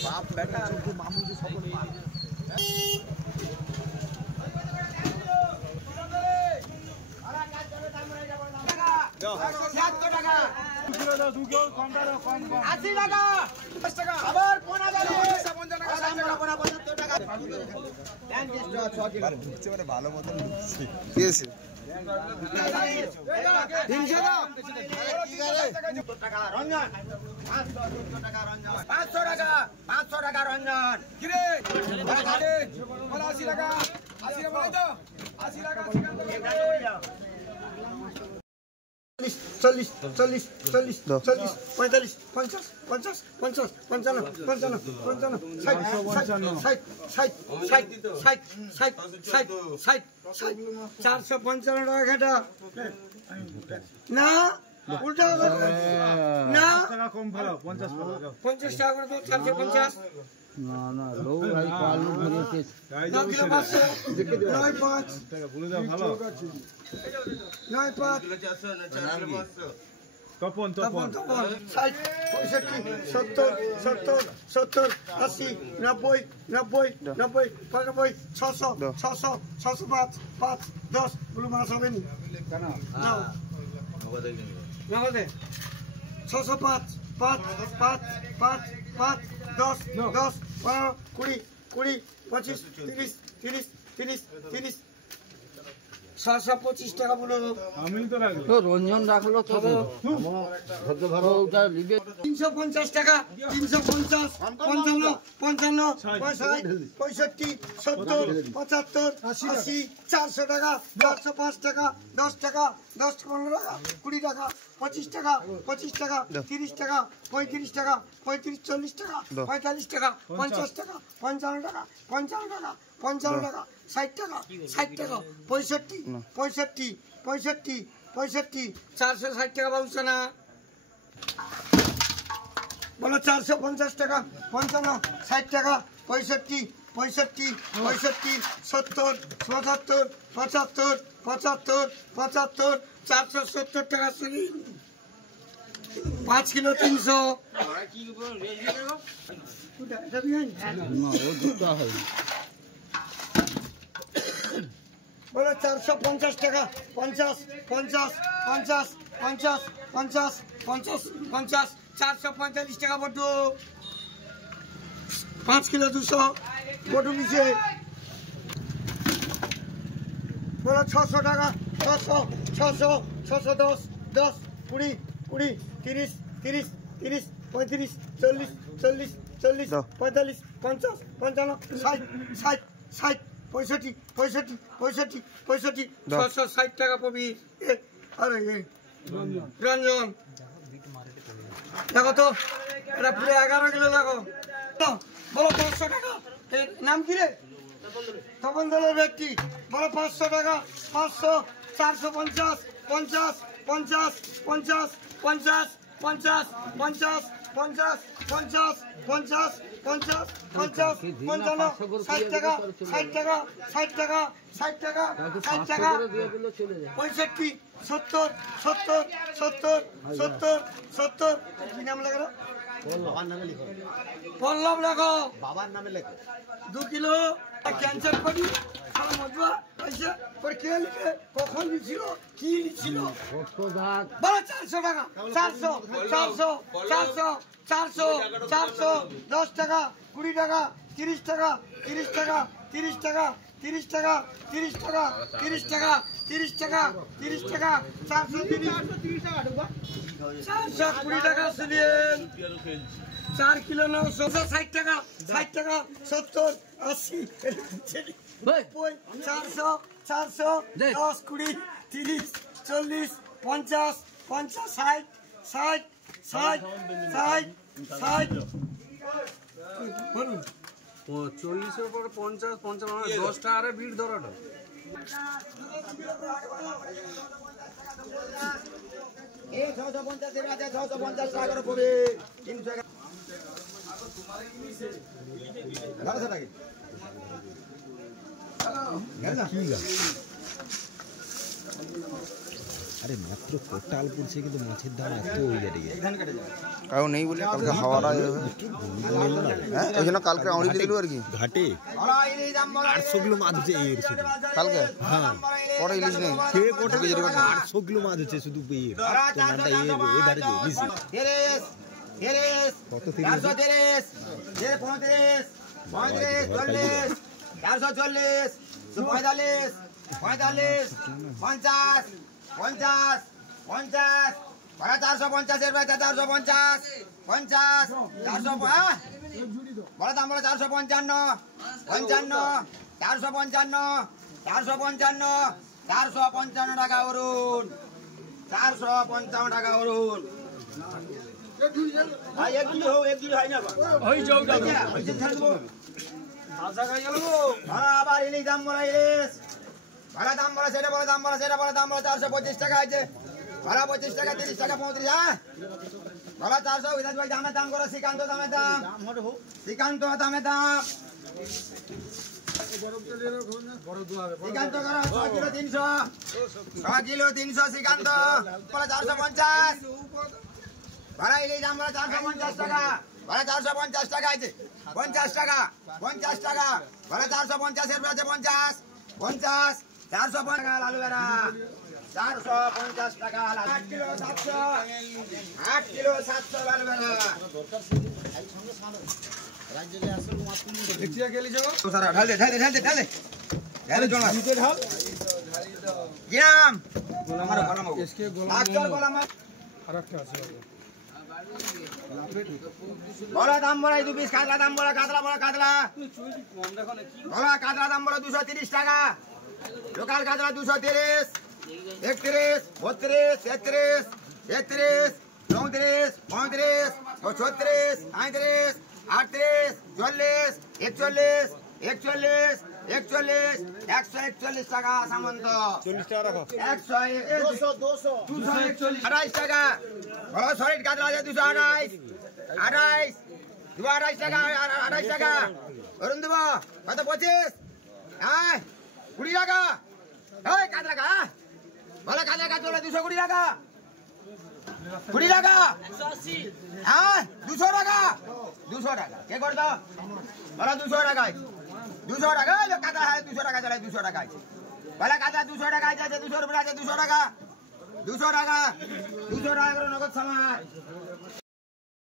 बाप बेटा मामू जी सब ভালো মতন ঢুকছে चल्लिस चल्लिस चल्लिस चल्लिस 45 50 50 50 55 55 55 60 60 60 60 455 টাকা ঘাটা না উল্টা না কম ভালো 50 টাকা করে তো 450 না না লো ভাই আলু ভরিয়েছে 95 টাকা বলে দাও ভালো 95 তপন তপন 60 65 70 70 70 80 90 90 90 95 600 600 605 5 10 বলো মাস হবে নি কেন না নগদে 605 5 5 5 5 10 10 15 20 20 25 30 30 30 30 725 টাকা বলো আমি তো রাখলো রঞ্জন রাখলো তো 350 টাকা 350 55 55 65 65 70 75 80 400 টাকা 405 টাকা 10 টাকা 10 15 টাকা 20 টাকা 25 টাকা 25 টাকা 30 টাকা 35 টাকা 35 40 টাকা 45 টাকা 50 টাকা 55 টাকা 55 টাকা 55 টাকা 60 টাকা 60 টাকা 65 65 65 65 460 টাকা বাবুসা না বলো 450 টাকা 55 60 টাকা 65 65 65 70 77 75 75 75 470 টাকা শুনি 5 কিলো 300 বলো 450 টাকা 50 50 50 50 50 50 50 445 টাকা বটু 5 কিলো 200 বটু নিচে বলো 600 টাকা 600 600 610 10 20 20 30 30 30 35 40 40 40 45 50 55 60 60 60 65 65 65 65 660 টাকা পাবি আরে রঞ্জন দেখো তো এটা পুরো 11 কিলো লাগো বলো 500 টাকা নাম কি রে তপন দলের ব্যক্তি বলো 500 টাকা 500 450 50 50 50 50 50 50 50 50 50 50 50 55 60 টাকা 60 টাকা 60 টাকা 60 টাকা 60 টাকা 65 70 70 70 70 70 কি নাম লাগালো বাবার নামে লিখো পল্লব লাগো বাবার নামে লেখো 2 কিলো ক্যান্সার করি সারা মজুয়া পয়সা পর কে লিখে কখন লিখছিল কি লিখছিল 400 টাকা 400 400 400 400 400 10 টাকা 20 টাকা 30 টাকা 30 টাকা 30 টাকা 30 টাকা 30 টাকা 30 টাকা 30 টাকা 30 টাকা 430 420 টাকা সিলিয়েন 4 কিলো 960 টাকা 60 টাকা 70 80 400 400 10 20 30 40 50 50 60 60 60 60 বলুন 40-এর পরে 50 55 10 টাকা ভিড় ধরাটা এই 650 এর আছে 650 টাকা করে পড়ে 300 টাকা 1200 টাকা আরে মাত্র কোটাল পড়ছে কিন্তু মাছের দাম এত হয়ে যায় কাউ নেই বলে কালকে হাওয়াটা হ্যাঁ ওই জন্য কালকে আউড়ি দিল আর কি ঘাটে 800 কিলো মাছ হচ্ছে এর শুধু কালকে হ্যাঁ পরে ইলিশ নেই সে কোটা 800 কিলো মাছ হচ্ছে শুধু এর তো নাটা এ ধারে যে নিচে কত 430 35 40 440 45 45 50 50 50 450 এর বাইরে 450 50 400 বড় দাম বড় 455 55 455 455 455 টাকা অরুণ 455 টাকা অরুণ ভাই একটু হয় না ওই যাও যাও আবার ইলিশ দাম বড় ইলিশ ভাড়া দাম বড় সেটা বড় দাম বড় সেটা বড় দাম বড় 425 টাকা আছে ভাড়া 25 টাকা 30 টাকা 35 হ্যাঁ ভাড়া 400 বিধান ভাই দামের দাম করো শ্রীকান্ত দামের দাম শ্রীকান্ত দামের দাম শ্রীকান্ত করো 6 কিলো 300 6 কিলো 300 শ্রীকান্ত 450 ভাড়া ইলিশ দাম বড় 450 টাকা ভাড়া 450 টাকা আছে 50 টাকা 50 টাকা ভাড়া 450 এর আছে 50 50 450 টাকা লালু বেড়া 450 টাকা 8 কিলো 700 8 কিলো 700 লালু বেড়া দেখিয়া গেলি যাও সারা ঢাল দে জমা কি নাম আমার গোলাম এসকে ডাক্তার গোলাম আরেকটা আছে বড় দাম বড় 2 পিস কাতলা দাম বড় কাতলা বড় কাতলা বড় কাতলা দাম বড় 230 টাকা লোকাল কাতলা 230 31 32 33 33 34 35 36 38 38 40 41 141 টাকা সামন্ত 40 টাকা রাখো 228 টাকা বড় সলিড কাতলা আছে 228 28 টাকা 28 টাকা অরুণ দেব কত 25 হ্যাঁ 20 টাকা এই কাতলা কা বড় কাতলা কা চলে 220 টাকা 20 টাকা 180 হ্যাঁ 200 টাকা কে করতো বড় 200 টাকা 200 টাকা কাতলা হয় 200 টাকা চলে 200 টাকা আছে বড় কাতলা 200 টাকা আছে 200 রুপিয়া আছে 200 টাকা 200 টাকা করে নগদ সামান